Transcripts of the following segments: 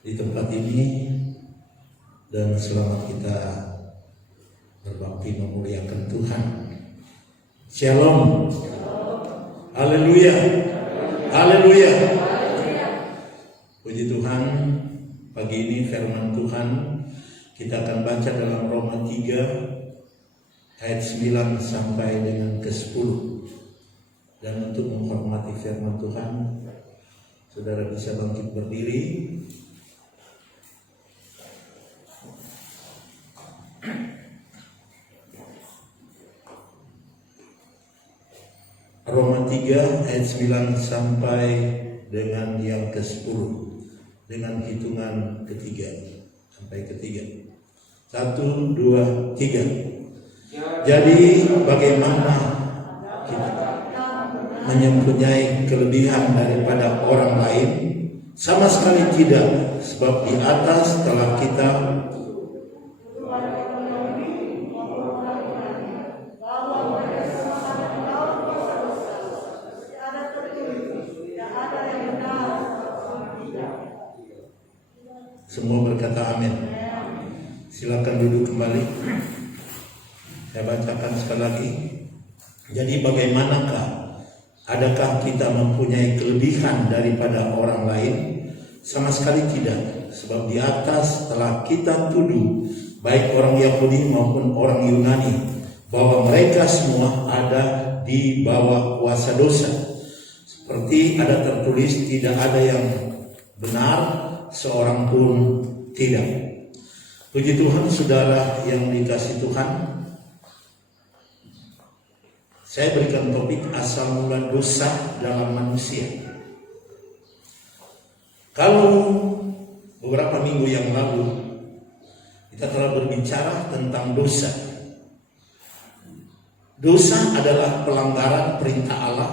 di tempat ini, dan selamat kita berbakti memuliakan Tuhan. Shalom. Haleluya. Haleluya. Puji Tuhan, pagi ini firman Tuhan kita akan baca dalam Roma 3 ayat 9 sampai dengan ke-10. Dan untuk menghormati firman Tuhan, saudara bisa bangkit berdiri. Roma 3 ayat 9 sampai dengan yang ke-10 dengan hitungan ketiga sampai ketiga. 1, 2, 3. Jadi bagaimana kita mempunyai kelebihan daripada orang lain? Sama sekali tidak, sebab di atas telah kita semua berkata amin. Silakan duduk kembali. Saya bacakan sekali lagi. Jadi bagaimanakah? Adakah kita mempunyai kelebihan daripada orang lain? Sama sekali tidak. Sebab di atas telah kita tuduh, baik orang Yahudi maupun orang Yunani, bahwa mereka semua ada di bawah kuasa dosa. Seperti ada tertulis, tidak ada yang benar, seorang pun tidak. Puji Tuhan, saudara yang dikasihi Tuhan. Saya berikan topik asal mula dosa dalam manusia. Kalau beberapa minggu yang lalu kita telah berbicara tentang dosa. Dosa adalah pelanggaran perintah Allah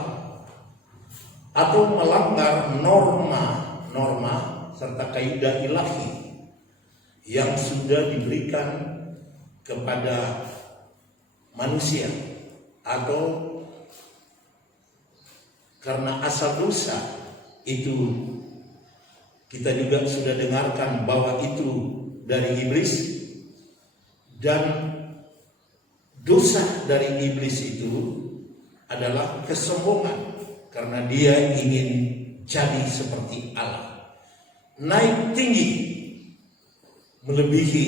atau melanggar norma serta kaidah ilahi yang sudah diberikan kepada manusia, atau karena asal dosa itu kita juga sudah dengarkan bahwa itu dari iblis, dan dosa dari iblis itu adalah kesombongan karena dia ingin jadi seperti Allah, naik tinggi melebihi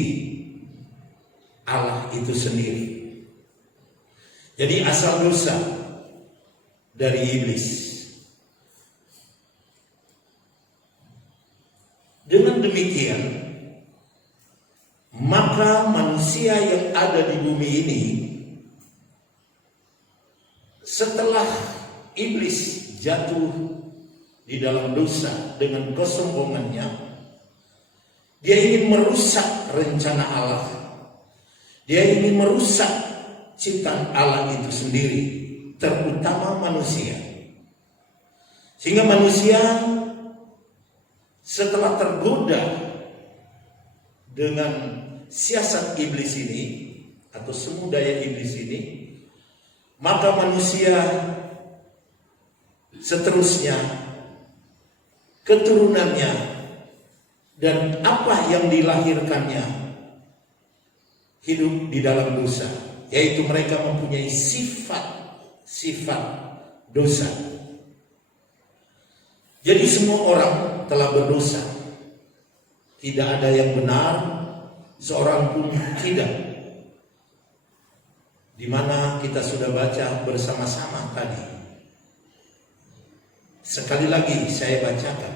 Allah itu sendiri. Jadi asal dosa dari iblis. Dengan demikian, maka manusia yang ada di bumi ini setelah iblis jatuh di dalam dosa dengan kesombongannya, dia ingin merusak rencana Allah. Dia ingin merusak ciptaan Allah itu sendiri, terutama manusia. Sehingga manusia setelah tergoda dengan siasat iblis ini atau semu daya iblis ini, maka manusia seterusnya, keturunannya, dan apa yang dilahirkannya hidup di dalam dosa, yaitu mereka mempunyai sifat dosa. Jadi semua orang telah berdosa, tidak ada yang benar, seorang pun tidak. Di mana kita sudah baca bersama-sama tadi. Sekali lagi saya bacakan,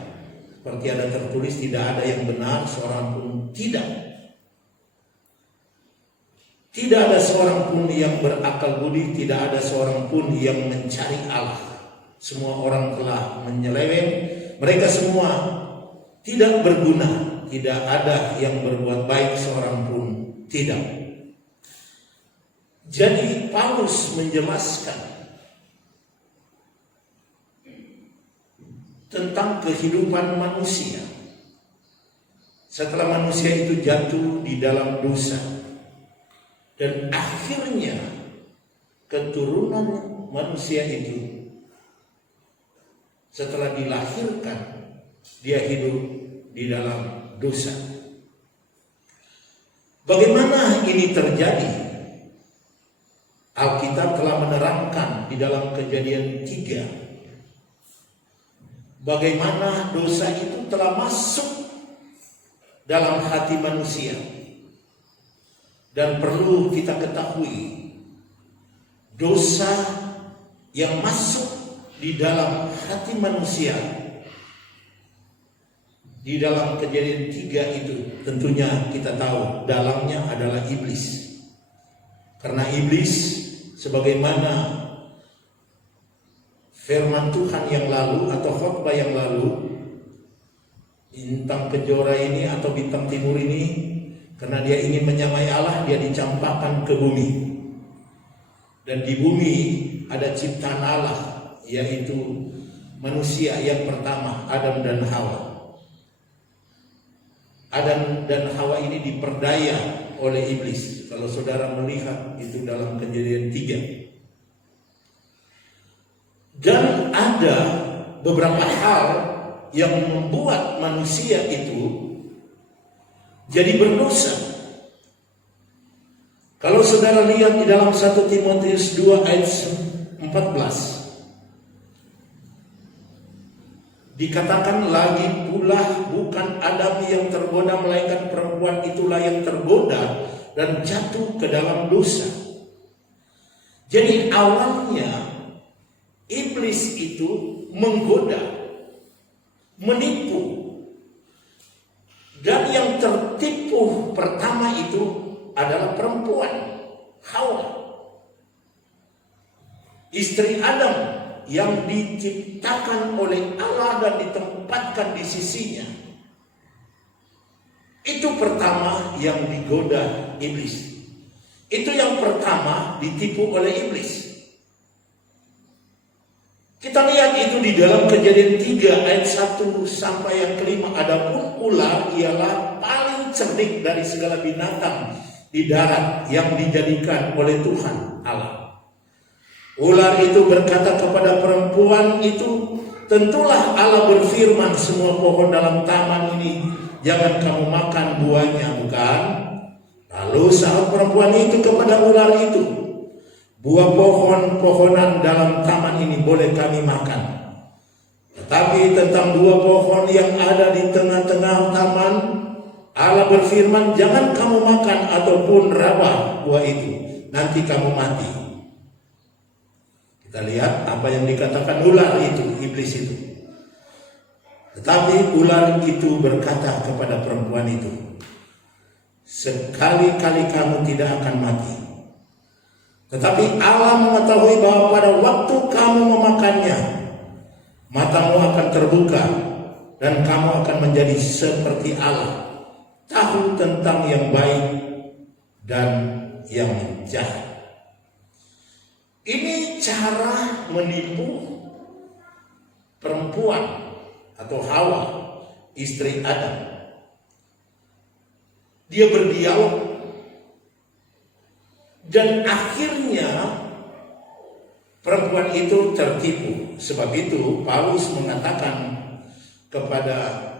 seperti ada tertulis, tidak ada yang benar, seorang pun tidak. Tidak ada seorang pun yang berakal budi, tidak ada seorang pun yang mencari Allah. Semua orang telah menyeleweng, mereka semua tidak berguna, tidak ada yang berbuat baik, seorang pun tidak. Jadi Paulus menjelaskan tentang kehidupan manusia setelah manusia itu jatuh di dalam dosa, dan akhirnya keturunan manusia itu setelah dilahirkan dia hidup di dalam dosa. Bagaimana ini terjadi? Alkitab telah menerangkan di dalam Kejadian 3 bagaimana dosa itu telah masuk dalam hati manusia. Dan perlu kita ketahui, dosa yang masuk di dalam hati manusia di dalam Kejadian 3 itu tentunya kita tahu dalamnya adalah iblis. Karena iblis, sebagaimana firman Tuhan yang lalu atau khotbah yang lalu, bintang kejora ini atau bintang timur ini, karena dia ingin menyamai Allah, dia dicampakkan ke bumi. Dan di bumi ada ciptaan Allah, yaitu manusia yang pertama, Adam dan Hawa. Adam dan Hawa ini diperdaya oleh iblis. Kalau saudara melihat itu dalam Kejadian 3. Dan ada beberapa hal yang membuat manusia itu jadi berdosa. Kalau saudara lihat di dalam 1 Timotius 2 ayat 14, dikatakan lagi pula bukan Adam yang tergoda, melainkan perempuan itulah yang tergoda dan jatuh ke dalam dosa. Jadi awalnya iblis itu menggoda, menipu. Dan yang tertipu pertama itu adalah perempuan, Hawa, istri Adam yang diciptakan oleh Allah dan ditempatkan di sisinya. Itu pertama yang digoda iblis. Itu yang pertama ditipu oleh iblis. Kita lihat itu di dalam Kejadian 3 ayat 1 sampai yang kelima. Adapun ular ialah paling cerdik dari segala binatang di darat yang dijadikan oleh Tuhan Allah. Ular itu berkata kepada perempuan itu, tentulah Allah berfirman, semua pohon dalam taman ini jangan kamu makan buahnya, bukan? Lalu saat perempuan itu kepada ular itu, buah pohon-pohonan dalam taman ini boleh kami makan. Tetapi tentang buah pohon yang ada di tengah-tengah taman, Allah berfirman, jangan kamu makan ataupun raba buah itu, nanti kamu mati. Kita lihat apa yang dikatakan ular itu, iblis itu. Tetapi ular itu berkata kepada perempuan itu, sekali-kali kamu tidak akan mati. Tetapi Allah mengetahui bahwa pada waktu kamu memakannya, matamu akan terbuka dan kamu akan menjadi seperti Allah, tahu tentang yang baik dan yang jahat. Ini cara menipu perempuan atau Hawa, istri Adam. Dia berdialog. Dan akhirnya perempuan itu tertipu. Sebab itu Paulus mengatakan kepada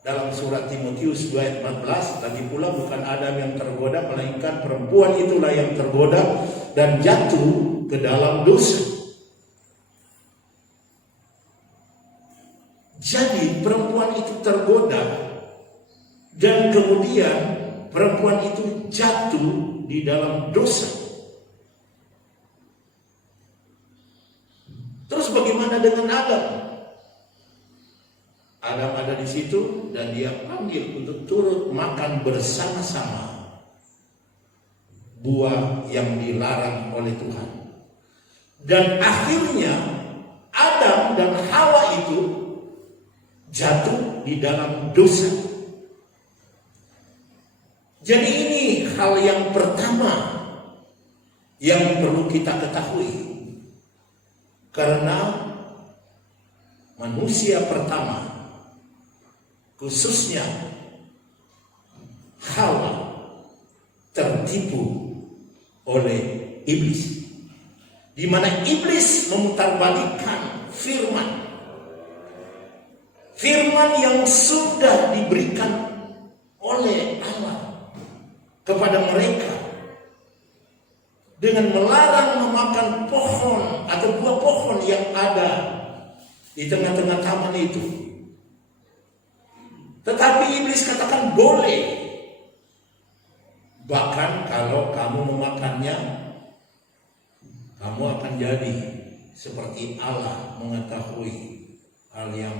dalam surat Timotius 2 ayat 14, lagi pula bukan Adam yang tergoda, melainkan perempuan itulah yang tergoda dan jatuh ke dalam dosa. Jadi perempuan itu tergoda dan kemudian perempuan itu jatuh di dalam dosa. Terus bagaimana dengan Adam? Adam ada di situ dan dia panggil untuk turut makan bersama-sama buah yang dilarang oleh Tuhan. Dan akhirnya Adam dan Hawa itu jatuh di dalam dosa. Jadi ini hal yang pertama yang perlu kita ketahui. Karena manusia pertama, khususnya Hawa, tertipu oleh iblis. Di mana iblis memutarbalikkan firman yang sudah diberikan oleh Allah kepada mereka dengan melarang memakan pohon atau buah pohon yang ada di tengah-tengah taman itu. Tetapi iblis katakan boleh. Bahkan kalau kamu memakannya, kamu akan jadi seperti Allah, mengetahui hal yang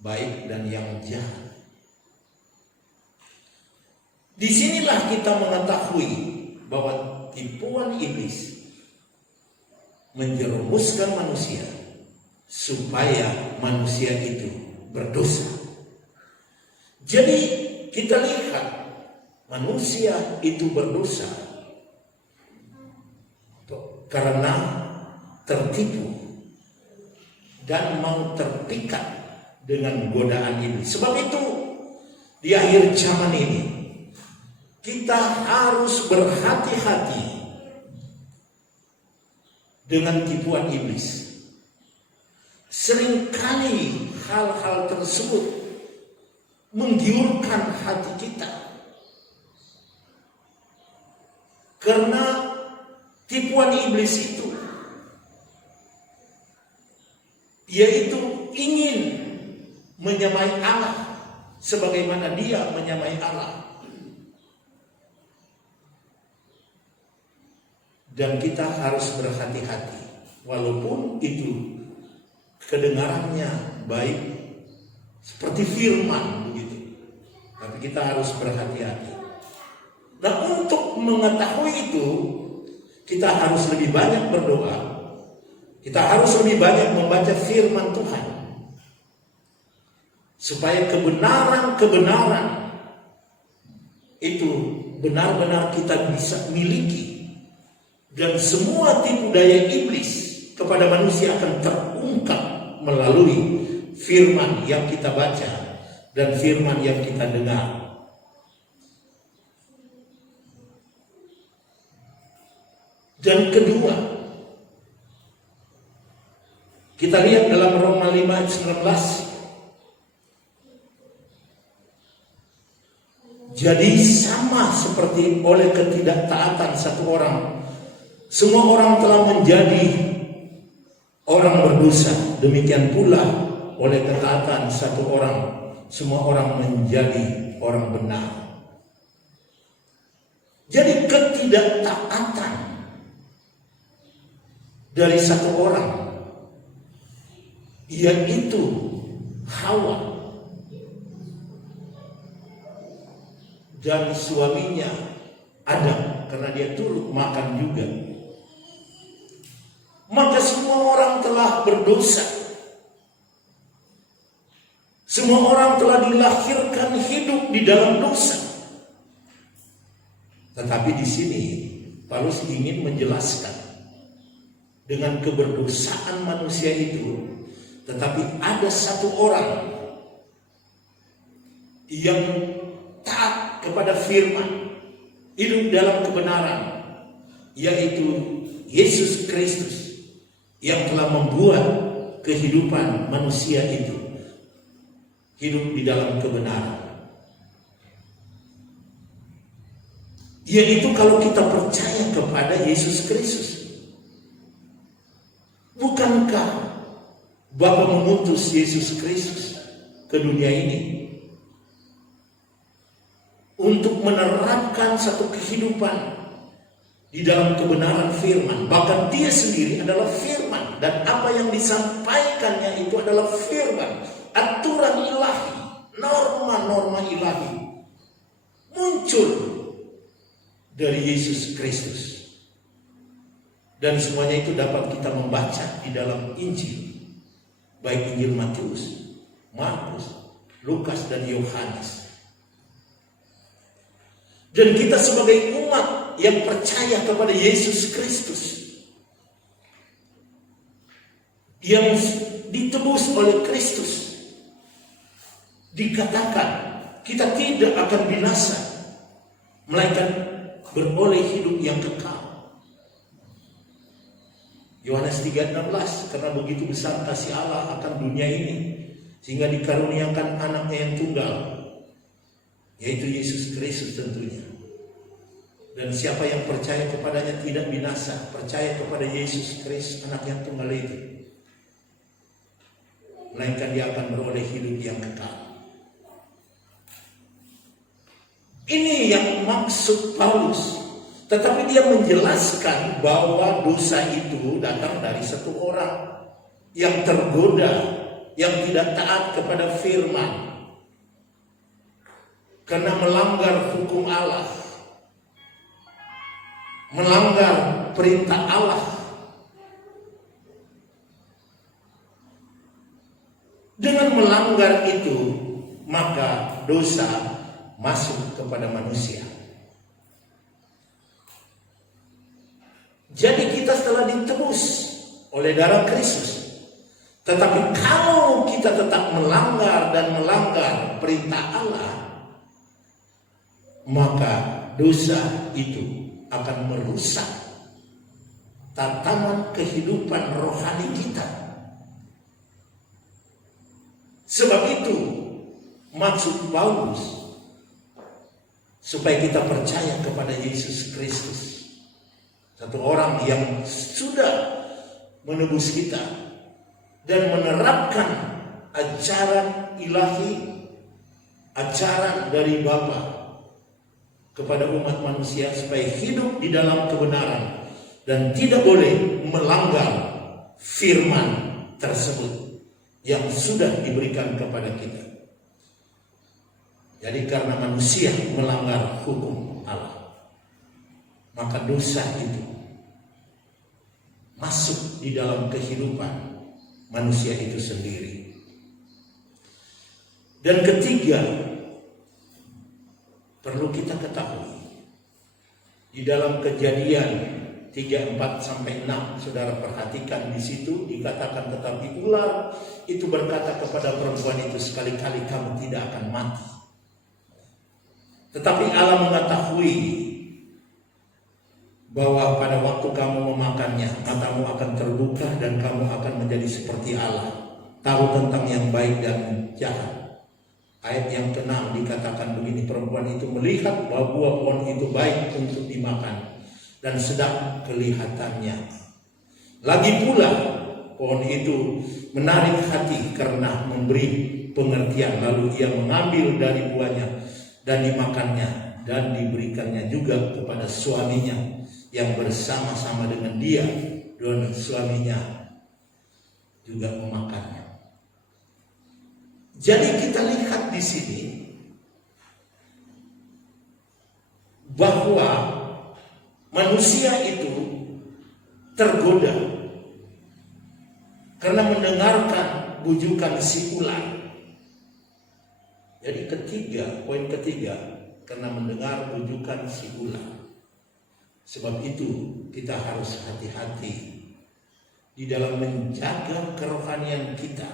baik dan yang jahat. Disinilah kita mengetahui bahwa tipuan iblis menjerumuskan manusia supaya manusia itu berdosa. Jadi kita lihat manusia itu berdosa karena tertipu dan mau terpikat dengan godaan iblis. Sebab itu di akhir zaman ini kita harus berhati-hati dengan tipuan iblis. Seringkali hal-hal tersebut menggiurkan hati kita, karena tipuan iblis itu yaitu ingin menyamai Allah sebagaimana dia menyamai Allah. Dan kita harus berhati-hati, walaupun itu kedengarannya baik seperti firman begitu, tapi kita harus berhati-hati. Nah, untuk mengetahui itu kita harus lebih banyak berdoa, kita harus lebih banyak membaca firman Tuhan, supaya kebenaran-kebenaran itu benar-benar kita bisa miliki. Dan semua tipu daya iblis kepada manusia akan terungkap melalui firman yang kita baca dan firman yang kita dengar. Dan kedua, kita lihat dalam Roma 5 ayat 19. Jadi sama seperti oleh ketidaktaatan satu orang, semua orang telah menjadi orang berdosa, demikian pula oleh ketaatan satu orang, semua orang menjadi orang benar. Jadi ketidaktaatan dari satu orang, yaitu Hawa dan suaminya Adam, karena dia turut makan juga, maka semua orang telah berdosa. Semua orang telah dilahirkan hidup di dalam dosa. Tetapi di sini Paulus ingin menjelaskan dengan keberdosaan manusia itu, tetapi ada satu orang yang taat kepada firman, hidup dalam kebenaran, yaitu Yesus Kristus, yang telah membuat kehidupan manusia itu hidup di dalam kebenaran. Yaitu kalau kita percaya kepada Yesus Kristus. Bukankah Bapa mengutus Yesus Kristus ke dunia ini untuk menerapkan satu kehidupan di dalam kebenaran firman? Bahkan dia sendiri adalah firman, dan apa yang disampaikannya itu adalah firman, aturan ilahi, norma-norma ilahi muncul dari Yesus Kristus. Dan semuanya itu dapat kita membaca di dalam Injil, baik Injil Matius, Markus, Lukas, dan Yohanes. Dan kita sebagai umat yang percaya kepada Yesus Kristus, yang ditebus oleh Kristus, dikatakan kita tidak akan binasa, melainkan beroleh hidup yang kekal. Yohanes 3:16, karena begitu besar kasih Allah akan dunia ini, sehingga dikaruniakan anaknya yang tunggal, yaitu Yesus Kristus tentunya. Dan siapa yang percaya kepadanya tidak binasa, percaya kepada Yesus Kristus anak yang tunggal itu, melainkan dia akan beroleh hidup yang kekal. Ini yang maksud Paulus. Tetapi dia menjelaskan bahwa dosa itu datang dari satu orang yang tergoda, yang tidak taat kepada firman, karena melanggar hukum Allah, melanggar perintah Allah. Dengan melanggar itu, maka dosa masuk kepada manusia. Jadi kita telah ditebus oleh darah Kristus. Tetapi kalau kita tetap melanggar dan melanggar perintah Allah, maka dosa itu akan merusak tatanan kehidupan rohani kita. Sebab itu maksud Paulus supaya kita percaya kepada Yesus Kristus, satu orang yang sudah menebus kita dan menerapkan ajaran ilahi, ajaran dari Bapa kepada umat manusia supaya hidup di dalam kebenaran dan tidak boleh melanggar firman tersebut yang sudah diberikan kepada kita. Jadi karena manusia melanggar hukum Allah, maka dosa itu masuk di dalam kehidupan manusia itu sendiri. Dan ketiga, perlu kita ketahui, di dalam Kejadian 34-6, saudara perhatikan di situ dikatakan, tetapi ular itu berkata kepada perempuan itu, sekali-kali kamu tidak akan mati. Tetapi Allah mengetahui bahwa pada waktu kamu memakannya, matamu akan terbuka dan kamu akan menjadi seperti Allah, tahu tentang yang baik dan jahat. Ayat yang ke-6 dikatakan begini, perempuan itu melihat bahwa buah pohon itu baik untuk dimakan dan sedap kelihatannya. Lagi pula pohon itu menarik hati karena memberi pengertian. Lalu ia mengambil dari buahnya dan dimakannya dan diberikannya juga kepada suaminya yang bersama-sama dengan dia, dan suaminya juga memakannya. Jadi kita lihat di sini bahwa manusia itu tergoda karena mendengarkan bujukan si ular. Jadi poin ketiga, karena mendengar bujukan si ular. Sebab itu kita harus hati-hati di dalam menjaga kerohanian kita,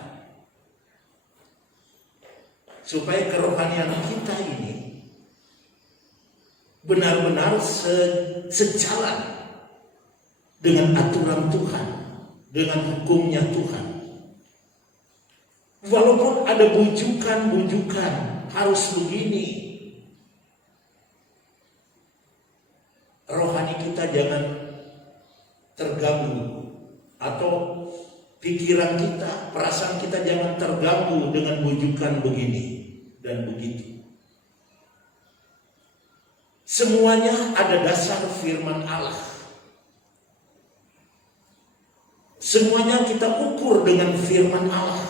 supaya kerohanian kita ini benar-benar sejalan dengan aturan Tuhan, dengan hukumnya Tuhan. Walaupun ada bujukan-bujukan harus begini, rohani kita jangan terganggu, atau pikiran kita, perasaan kita jangan terganggu dengan bujukan begini dan begitu. Semuanya ada dasar firman Allah. Semuanya kita ukur dengan firman Allah.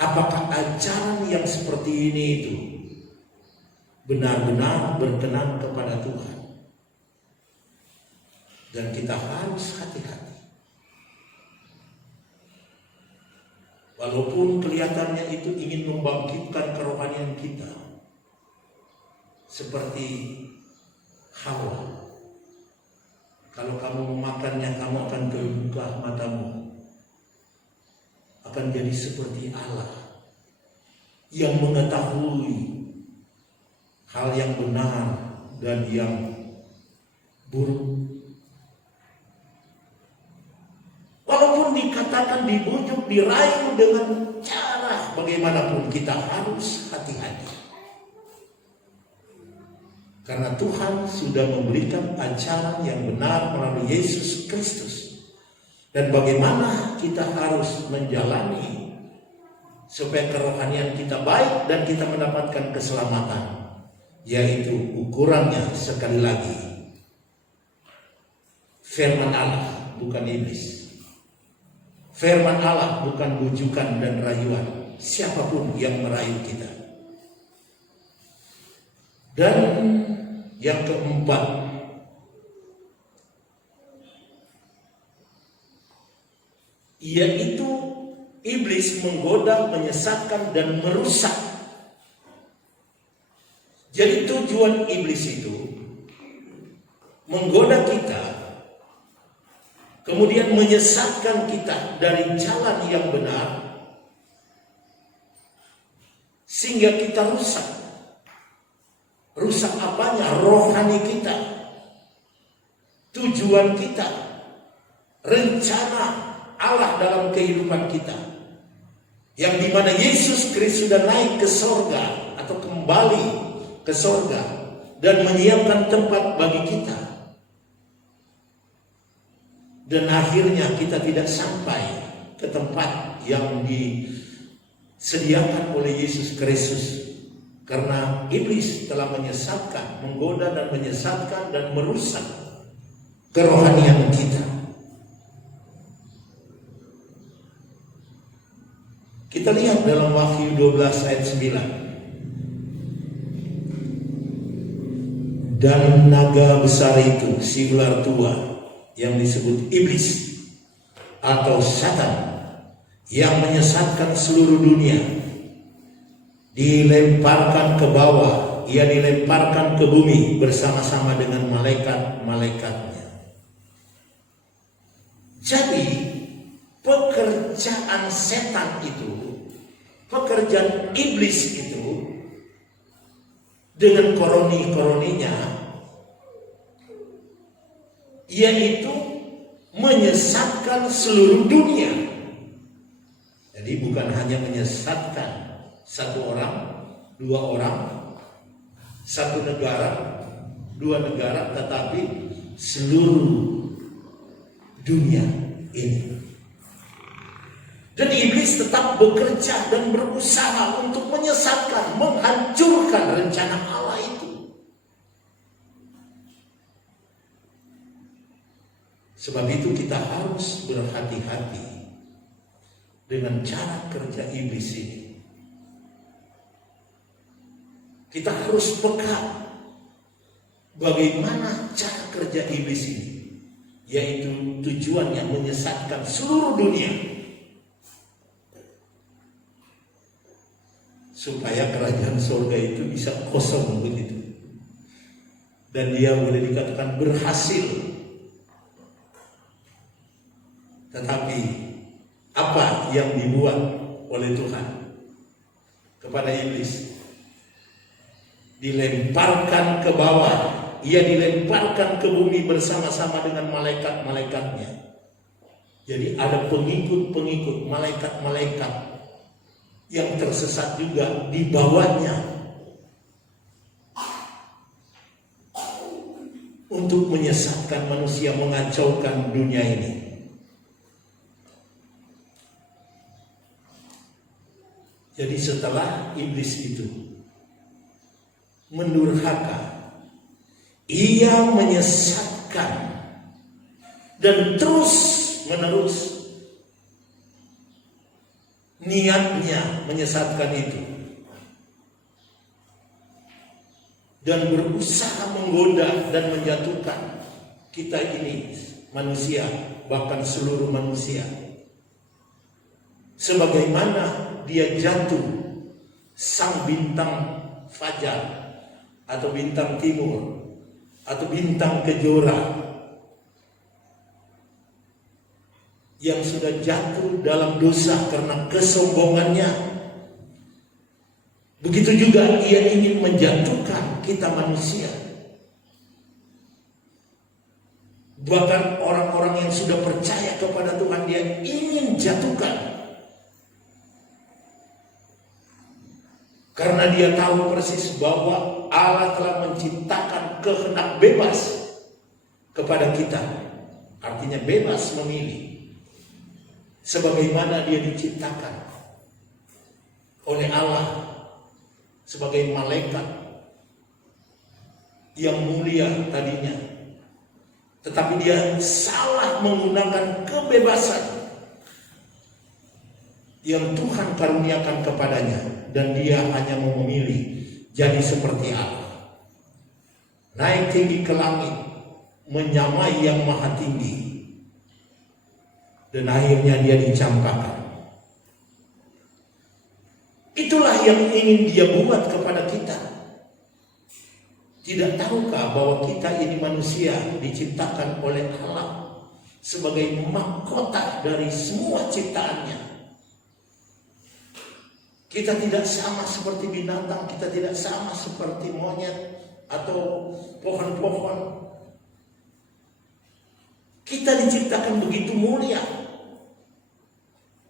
Apakah ajaran yang seperti ini itu benar-benar berkenan kepada Tuhan? Dan kita harus hati-hati. Walaupun kelihatannya itu ingin membangkitkan kerohanian kita, seperti Hawa. Kalau kamu memakannya, kamu akan terbuka matamu, akan jadi seperti Allah yang mengetahui hal yang benar dan yang buruk. Walaupun dikatakan dibujuk, dirayu dengan cara bagaimanapun, kita harus hati-hati. Karena Tuhan sudah memberikan ajaran yang benar melalui Yesus Kristus. Dan bagaimana kita harus menjalani supaya kerohanian kita baik dan kita mendapatkan keselamatan. Yaitu ukurannya sekali lagi firman Allah, bukan iblis. Firman Allah bukan bujukan dan rayuan siapapun yang merayu kita. Dan yang keempat, yaitu iblis menggoda, menyesatkan, dan merusak. Jadi tujuan iblis itu menggoda kita, kemudian menyesatkan kita dari jalan yang benar, sehingga kita rusak. Rusak apanya? Rohani kita, tujuan kita, rencana Allah dalam kehidupan kita, yang dimana Yesus Kristus sudah naik ke sorga atau kembali ke sorga dan menyiapkan tempat bagi kita. Dan akhirnya kita tidak sampai ke tempat yang disediakan oleh Yesus Kristus. Karena iblis telah menyesatkan, menggoda dan menyesatkan dan merusak kerohanian kita. Kita lihat dalam Wahyu 12 ayat 9. Dan naga besar itu, si ular tua yang disebut iblis atau Satan, yang menyesatkan seluruh dunia, dilemparkan ke bawah, ia dilemparkan ke bumi bersama-sama dengan malaikat-malaikatnya. Jadi pekerjaan setan itu, pekerjaan iblis itu dengan koroni-koroninya, yaitu menyesatkan seluruh dunia. Jadi bukan hanya menyesatkan satu orang, dua orang, satu negara, dua negara, tetapi seluruh dunia ini. Dan iblis tetap bekerja dan berusaha untuk menyesatkan, menghancurkan rencana Allah itu. Sebab itu kita harus berhati-hati dengan cara kerja iblis ini. Kita harus peka bagaimana cara kerja iblis ini, yaitu tujuannya menyesatkan seluruh dunia supaya kerajaan surga itu bisa kosong begitu, dan dia boleh dikatakan berhasil. Tetapi apa yang dibuat oleh Tuhan kepada iblis? Dilemparkan ke bawah, ia dilemparkan ke bumi bersama-sama dengan malaikat-malaikatnya. Jadi ada pengikut-pengikut malaikat-malaikat yang tersesat juga di bawahnya untuk menyesatkan manusia, mengacaukan dunia ini. Jadi setelah iblis itu mendurhaka, ia menyesatkan dan terus menerus niatnya menyesatkan itu, dan berusaha menggoda dan menjatuhkan kita ini manusia, bahkan seluruh manusia, sebagaimana dia jatuh sang bintang fajar atau bintang timur atau bintang kejora yang sudah jatuh dalam dosa karena kesombongannya. Begitu juga ia ingin menjatuhkan kita manusia. Bahkan orang-orang yang sudah percaya kepada Tuhan dia ingin jatuhkan. Karena dia tahu persis bahwa Allah telah menciptakan kehendak bebas kepada kita. Artinya bebas memilih. Sebagaimana dia diciptakan oleh Allah sebagai malaikat yang mulia tadinya. Tetapi dia salah menggunakan kebebasan yang Tuhan karuniakan kepadanya, dan dia hanya mau memilih jadi seperti Allah, naik tinggi ke langit, menyamai yang maha tinggi, dan akhirnya dia dicampakkan. Itulah yang ingin dia buat kepada kita. Tidak tahukah bahwa kita ini manusia diciptakan oleh Allah sebagai mahkota dari semua ciptaannya? Kita tidak sama seperti binatang, kita tidak sama seperti monyet atau pohon-pohon. Kita diciptakan begitu mulia,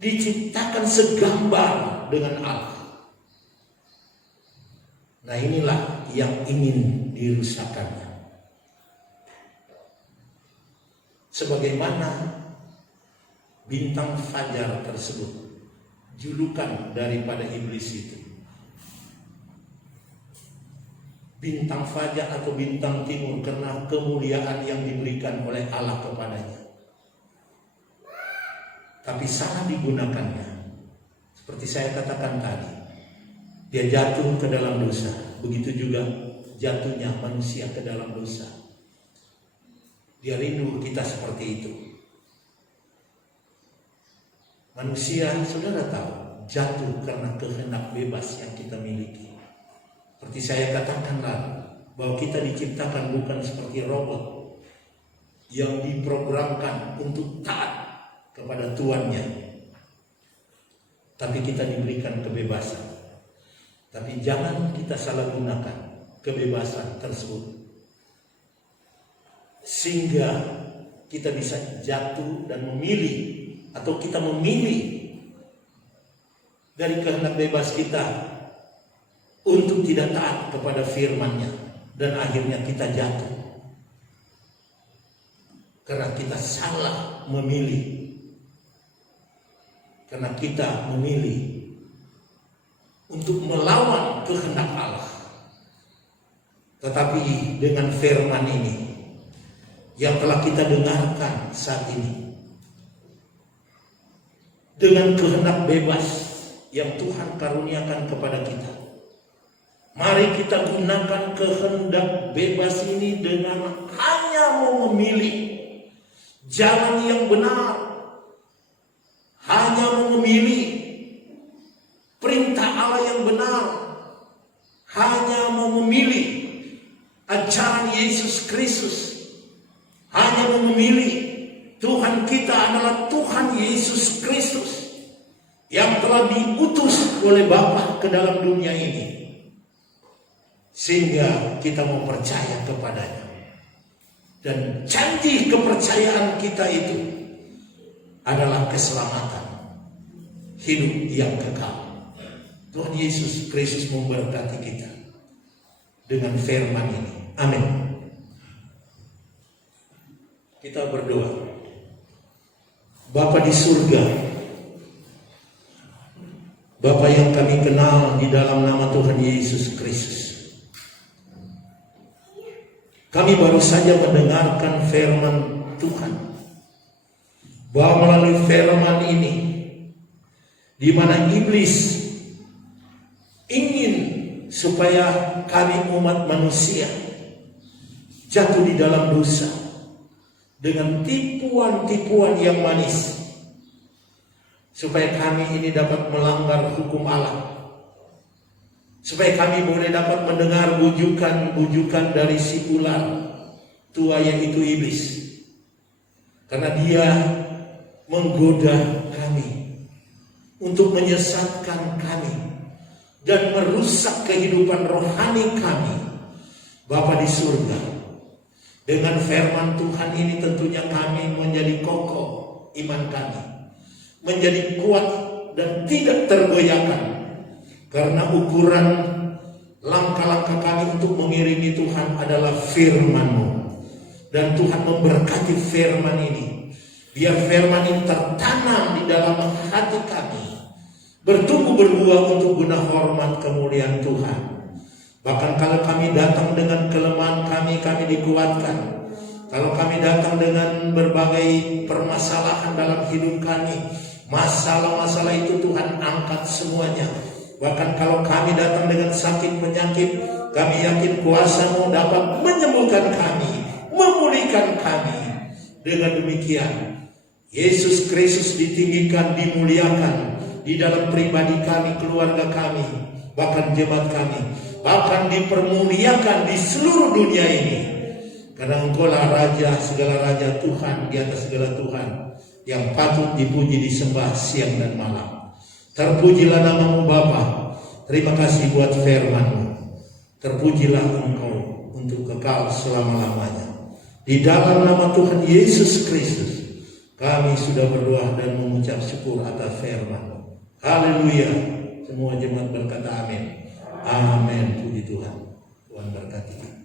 diciptakan segambar dengan Allah. Nah, inilah yang ingin dirusakkannya. Sebagaimana bintang fajar tersebut, julukan daripada iblis itu. Bintang fajar atau bintang timur karena kemuliaan yang diberikan oleh Allah kepadanya. Tapi salah digunakannya. Seperti saya katakan tadi, dia jatuh ke dalam dosa. Begitu juga jatuhnya manusia ke dalam dosa. Dia rindu kita seperti itu. Manusia, saudara tahu, jatuh karena kehendak bebas yang kita miliki. Seperti saya katakan lalu, bahwa kita diciptakan bukan seperti robot yang diprogramkan untuk taat kepada tuannya. Tapi kita diberikan kebebasan. Tapi jangan kita salah gunakan kebebasan tersebut, sehingga kita bisa jatuh dan memilih, atau kita memilih dari kehendak bebas kita untuk tidak taat kepada firman-Nya, dan akhirnya kita jatuh karena kita salah memilih, karena kita memilih untuk melawan kehendak Allah. Tetapi dengan firman ini yang telah kita dengarkan saat ini, dengan kehendak bebas yang Tuhan karuniakan kepada kita, mari kita gunakan kehendak bebas ini dengan hanya mau memilih jalan yang benar, hanya mau memilih perintah Allah yang benar, hanya mau memilih ajaran Yesus Kristus, hanya mau memilih Tuhan kita adalah Tuhan Yesus Kristus yang telah diutus oleh Bapa ke dalam dunia ini, sehingga kita mau percaya kepadanya. Dan janji kepercayaan kita itu adalah keselamatan, hidup yang kekal. Tuhan Yesus Kristus memberkati kita dengan firman ini. Amin. Kita berdoa. Bapa di surga, Bapa yang kami kenal di dalam nama Tuhan Yesus Kristus, kami baru saja mendengarkan firman Tuhan, bahwa melalui firman ini, di mana iblis ingin supaya kami umat manusia jatuh di dalam dosa dengan tipuan-tipuan yang manis, supaya kami ini dapat melanggar hukum Allah, supaya kami boleh dapat mendengar bujukan-bujukan dari si ular tua, yaitu iblis, karena dia menggoda kami untuk menyesatkan kami dan merusak kehidupan rohani kami. Bapa di surga, dengan firman Tuhan ini tentunya kami menjadi kokoh iman kami, menjadi kuat dan tidak tergoyahkan Karena ukuran langkah-langkah kami untuk mengiringi Tuhan adalah firman-Mu. Dan Tuhan memberkati firman ini. Biar firman ini tertanam di dalam hati kami, bertumbuh berbuah untuk guna hormat kemuliaan Tuhan. Bahkan kalau kami datang dengan kelemahan kami dikuatkan. Kalau kami datang dengan berbagai permasalahan dalam hidup kami, masalah-masalah itu Tuhan angkat semuanya. Bahkan kalau kami datang dengan sakit penyakit, kami yakin kuasa-Mu dapat menyembuhkan kami, memulihkan kami. Dengan demikian, Yesus Kristus ditinggikan, dimuliakan di dalam pribadi kami, keluarga kami, bahkan jemaat kami, bahkan dipermuliakan di seluruh dunia ini. Karena Engkau-lah Raja, segala Raja, Tuhan di atas segala Tuhan, yang patut dipuji, disembah siang dan malam. Terpujilah nama-Mu Bapa. Terima kasih buat firman-Mu. Terpujilah Engkau untuk kekal selama-lamanya. Di dalam nama Tuhan Yesus Kristus, kami sudah berdoa dan mengucap syukur atas firman-Mu. Haleluya. Semua jemaat berkata amin. Amin. Puji Tuhan. Tuhan berkati.